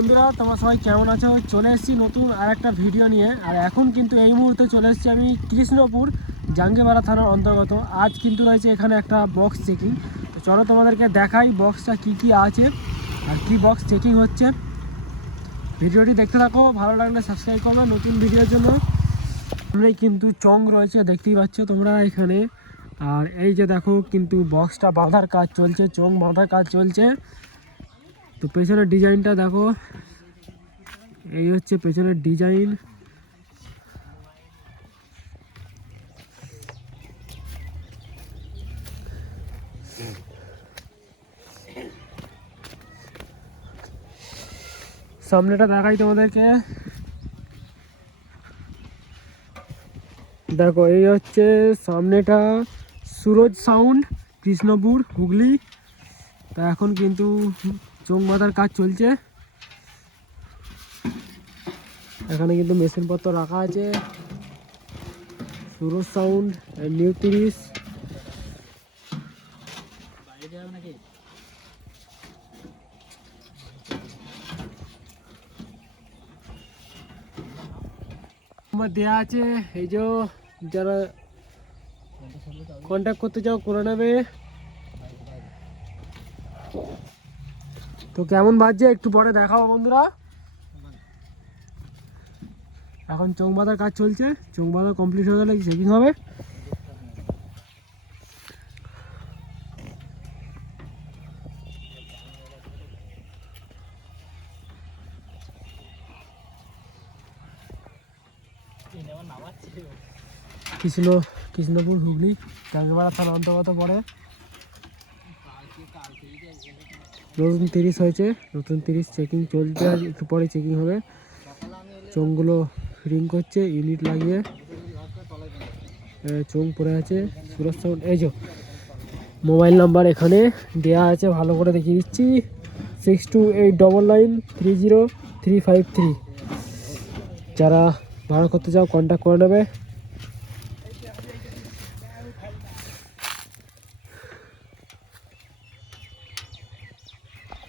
বন্ধুরা, তোমরা সবাই কেমন আছো? চলে এসেছি নতুন আর একটা ভিডিও নিয়ে। আর এখন কিন্তু এই মুহূর্তে চলে এসেছি আমি কৃষ্ণপুর জাঙ্গিপাড়া থানার অন্তর্গত। আজ কিন্তু রয়েছে এখানে একটা বক্স চেকিং। তো চলো তোমাদেরকে দেখাই বক্সটা কি কি আছে আর কি বক্স চেকিং হচ্ছে। ভিডিওটি দেখতে থাকো, ভালো লাগলে সাবস্ক্রাইব করবে নতুন ভিডিওর জন্য। সামনেই কিন্তু চং রয়েছে, দেখতেই পাচ্ছ তোমরা এখানে। আর এই যে দেখো কিন্তু বক্সটা বাঁধার কাজ চলছে, চং বাঁধার কাজ চলছে। তো পেছনের ডিজাইনটা দেখো, এই হচ্ছে পেছনের ডিজাইন। সামনেটা দেখাই তোমাদেরকে, দেখো এই হচ্ছে সামনেটা সুরজ সাউন্ড কৃষ্ণপুর হুগলি। তা এখন কিন্তু চোখ বাঁধার কাজ চলছে। এখানে কিন্তু মেশিনপত্র রাখা আছে। Suraj sound new 30। দেওয়া আছে, এই যে যারা কন্ট্যাক্ট করতে চাও করে নেবে। তো কেমন বাজছে একটু পরে দেখাবো বন্ধুরা। এখন চোখ বাঁধার কাজ চলছে, চোখ বাঁধা কমপ্লিট হয়ে গেলে চেকিং হবে। কৃষ্ণপুর হুগলি জাঙ্গিপাড়া থানার অন্তর্গত পড়ে। নতুন 30 হয়েছে, নতুন 30 চেকিং চলছে, আর একটু পরে চেকিং হবে। চোঙগুলো ফিটিং করছে ইউনিট লাগিয়ে। চোঙ পড়ে আছে সুরজ সাউন্ড। এই যে মোবাইল নাম্বার এখানে দেওয়া আছে, ভালো করে দেখিয়ে দিচ্ছি, 6289930353। যারা ভাড়া করতে চাও কন্ট্যাক্ট করে নেবে।